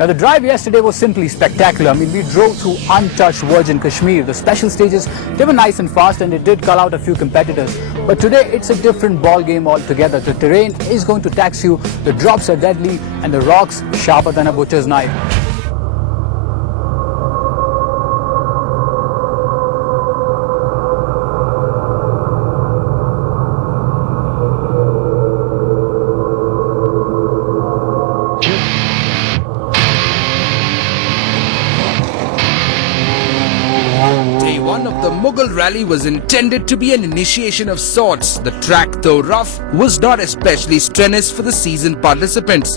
Now the drive yesterday was simply spectacular. I mean, we drove through untouched virgin Kashmir. The special stages, they were nice and fast and it did cull out a few competitors. But today it's a different ball game altogether. The terrain is going to tax you, the drops are deadly and the rocks sharper than a butcher's knife. Day one of the Mughal Rally was intended to be an initiation of sorts. The track, though rough, was not especially strenuous for the seasoned participants.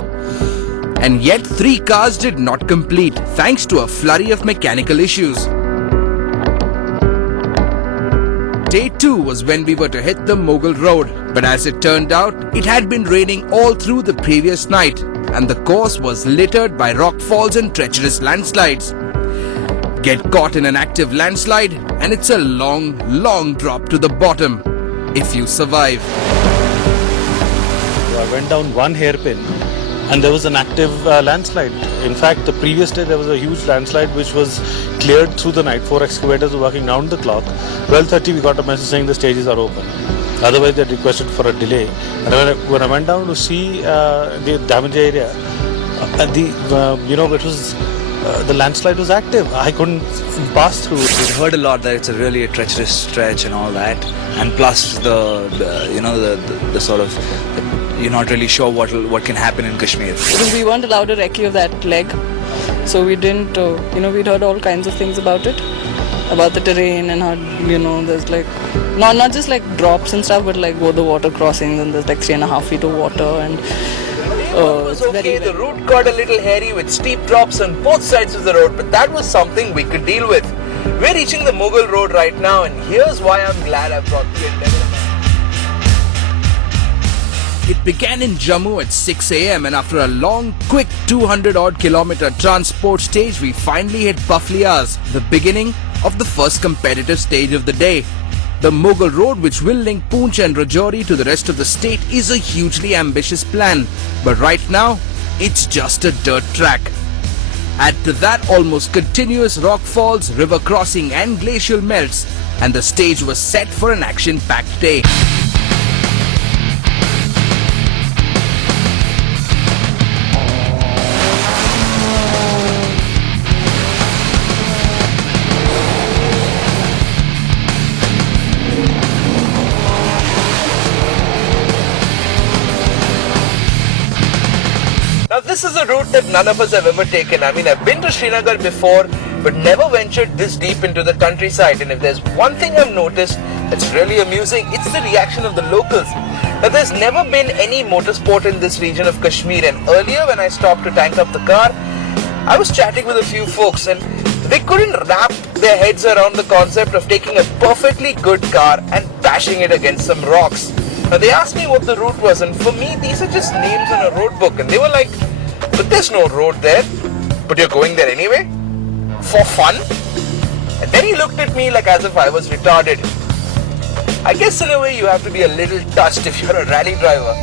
And yet 3 cars did not complete, thanks to a flurry of mechanical issues. Day 2 was when we were to hit the Moghul Road, but as it turned out, it had been raining all through the previous night, and the course was littered by rock falls and treacherous landslides. Get caught in an active landslide and it's a long, long drop to the bottom if you survive. I went down one hairpin and there was an active landslide. In fact, the previous day there was a huge landslide which was cleared through the night. 4 excavators were working round the clock. 12:30 we got a message saying the stages are open. Otherwise they requested for a delay. And when I went down to see the damaged area, the landslide was active. I couldn't pass through. We've heard a lot that it's a treacherous stretch and all that, and plus the sort of, you're not really sure what can happen in Kashmir. Because we weren't allowed a recce of that leg, so we didn't. We'd heard all kinds of things about it, about the terrain and how there's like not just like drops and stuff, but like both the water crossings and there's like 3.5 feet of water and. It was okay. The route got a little hairy with steep drops on both sides of the road, but that was something we could deal with. We're reaching the Mughal Road right now, and here's why I'm glad I brought the Endeavour. It began in Jammu at 6 a.m. and after a long, quick 200-odd kilometer transport stage, we finally hit Baflias, the beginning of the first competitive stage of the day. The Moghul Road, which will link Poonch and Rajouri to the rest of the state, is a hugely ambitious plan. But right now, it's just a dirt track. Add to that almost continuous rock falls, river crossing and glacial melts, and the stage was set for an action-packed day. Now this is a route that none of us have ever taken. I mean, I've been to Srinagar before, but never ventured this deep into the countryside. And if there's one thing I've noticed that's really amusing, it's the reaction of the locals. Now there's never been any motorsport in this region of Kashmir, and earlier when I stopped to tank up the car, I was chatting with a few folks and they couldn't wrap their heads around the concept of taking a perfectly good car and bashing it against some rocks. Now they asked me what the route was, and for me these are just names on a road book, and they were like, but there's no road there, but you're going there anyway? For fun? And then he looked at me like as if I was retarded. I guess in a way you have to be a little touched if you're a rally driver.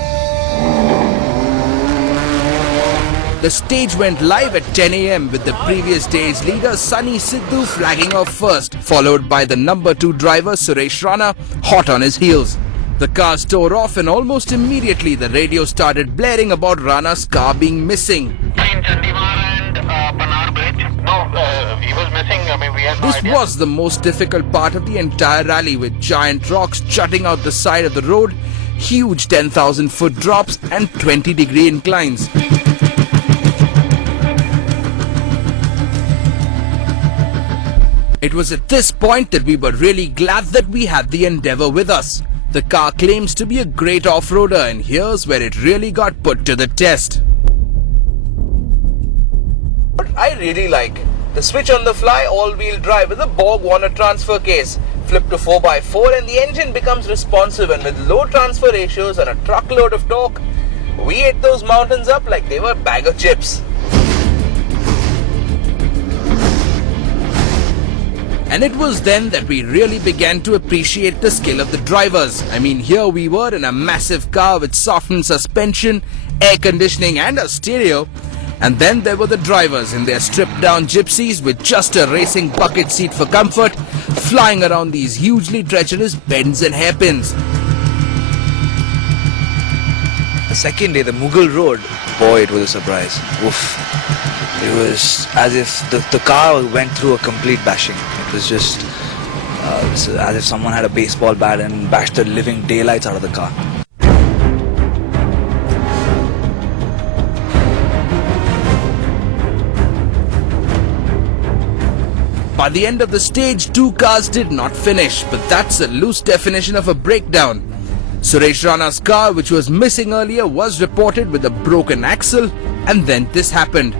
The stage went live at 10 a.m. with the previous day's leader Sunny Sidhu flagging off first, followed by the number 2 driver Suresh Rana hot on his heels. The cars tore off and almost immediately the radio started blaring about Rana's car being missing. He was missing. I mean, we had no This idea. was the most difficult part of the entire rally, with giant rocks jutting out the side of the road, huge 10,000-foot drops and 20-degree inclines. It was at this point that we were really glad that we had the Endeavour with us. The car claims to be a great off-roader, and here's where it really got put to the test. What I really like, the switch on the fly all-wheel drive with a Borg Warner transfer case. Flip to 4x4 and the engine becomes responsive, and with low transfer ratios and a truckload of torque, we ate those mountains up like they were a bag of chips. And it was then that we really began to appreciate the skill of the drivers. I mean, here we were in a massive car with softened suspension, air conditioning and a stereo, And then there were the drivers in their stripped down gypsies with just a racing bucket seat for comfort, flying around these hugely treacherous bends and hairpins. The second day, the Mughal road, boy, it was a surprise. Oof. It was as if the car went through a complete bashing. It was just as if someone had a baseball bat and bashed the living daylights out of the car. By the end of the stage, 2 cars did not finish, but that's a loose definition of a breakdown. Suresh Rana's car, which was missing earlier, was reported with a broken axle, and then this happened.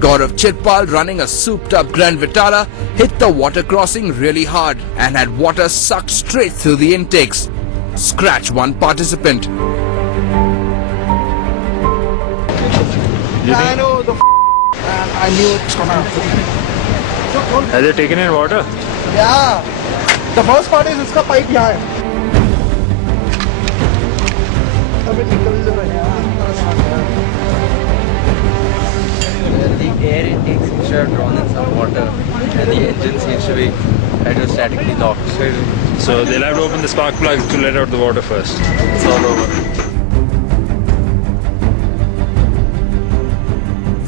Gaurav Chitpal, running a souped-up Grand Vitara, hit the water crossing really hard and had water sucked straight through the intakes. Scratch one participant. I know the and I knew it's gonna happen. Has it taken in water? Yeah. The first part is इसका pipe यहाँ है. अबे निकल जा The air intake seems to have drawn in some water and the engine seems to be hydrostatically locked. So they'll have to open the spark plugs to let out the water first. It's all over.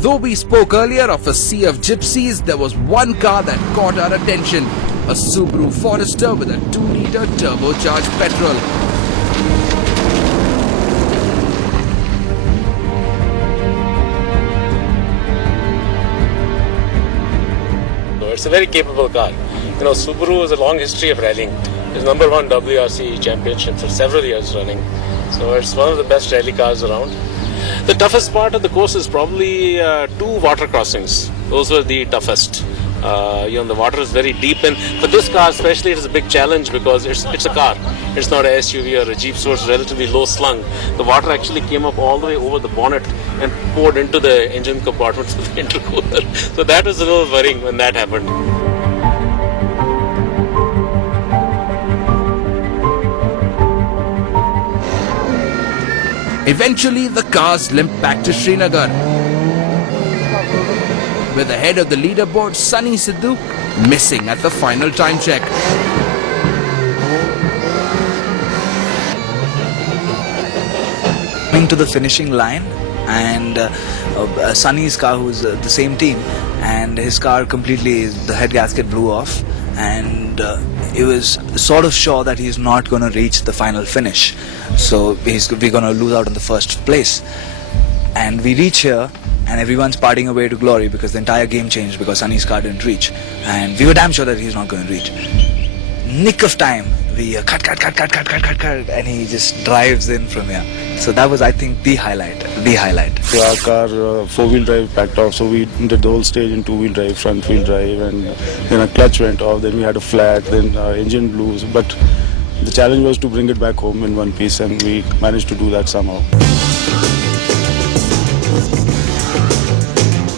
Though we spoke earlier of a sea of gypsies, there was one car that caught our attention. A Subaru Forester with a 2-liter turbocharged petrol. It's a very capable car. You know, Subaru has a long history of rallying. It's #1 WRC championship for several years running. So it's one of the best rally cars around. The toughest part of the course is probably 2 water crossings. Those were the toughest. The water is very deep, and for this car especially, it is a big challenge because it's a car. It's not an SUV or a Jeep, so it's relatively low slung. The water actually came up all the way over the bonnet and poured into the engine compartments of the intercooler. So that was a little worrying when that happened. Eventually, the cars limped back to Srinagar. With the head of the leaderboard, Sunny Sidhu, missing at the final time check. Coming to the finishing line, and Sunny's car, who's the same team, and his car completely, the head gasket blew off, and it was sort of sure that he's not going to reach the final finish. So we're going to lose out on the first place. And we reach here, and everyone's partying away to glory because the entire game changed because Sunny's car didn't reach. And we were damn sure that he's not going to reach. Nick of time, we cut, and he just drives in from here. So that was, I think, the highlight. So our car 4-wheel drive packed off, so we did the whole stage in 2-wheel drive, front wheel drive, and then a clutch went off, then we had a flat, then our engine blew. But the challenge was to bring it back home in one piece, and we managed to do that somehow.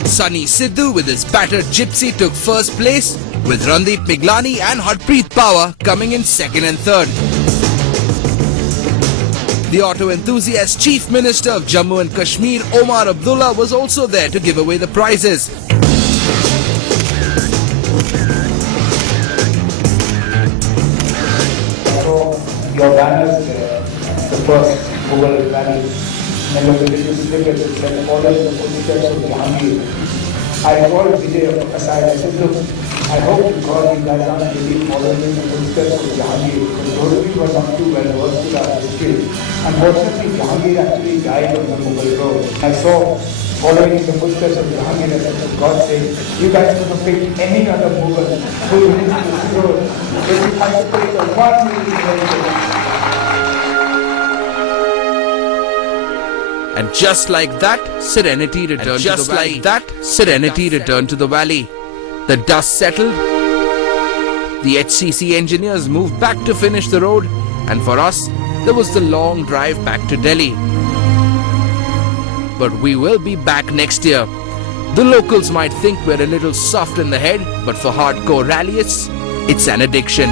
Sunny Sidhu with his battered gypsy took first place, with Randeep Miglani and Harpreet Power coming in second and third. The auto enthusiast Chief Minister of Jammu and Kashmir, Omar Abdullah, was also there to give away the prizes. So your banners, the first Mughal Rally, never been distributed, it said follows the footsteps of Jahangir. I called Vijay aside, I said, look, I hope to God you guys aren't really following the footsteps of Jahangir, because those of you who are not too well versed with our history. Unfortunately, Jahangir actually died on the Mughal road. I saw following in the footsteps of Jahangir, I said, for God's sake, you guys could have picked any other Mughal who lived this road. If you had to pick the one who is very good. And just like that, serenity returned to the valley. The dust settled. The HCC engineers moved back to finish the road, and for us, there was the long drive back to Delhi. But we will be back next year. The locals might think we're a little soft in the head, but for hardcore rallyists, it's an addiction.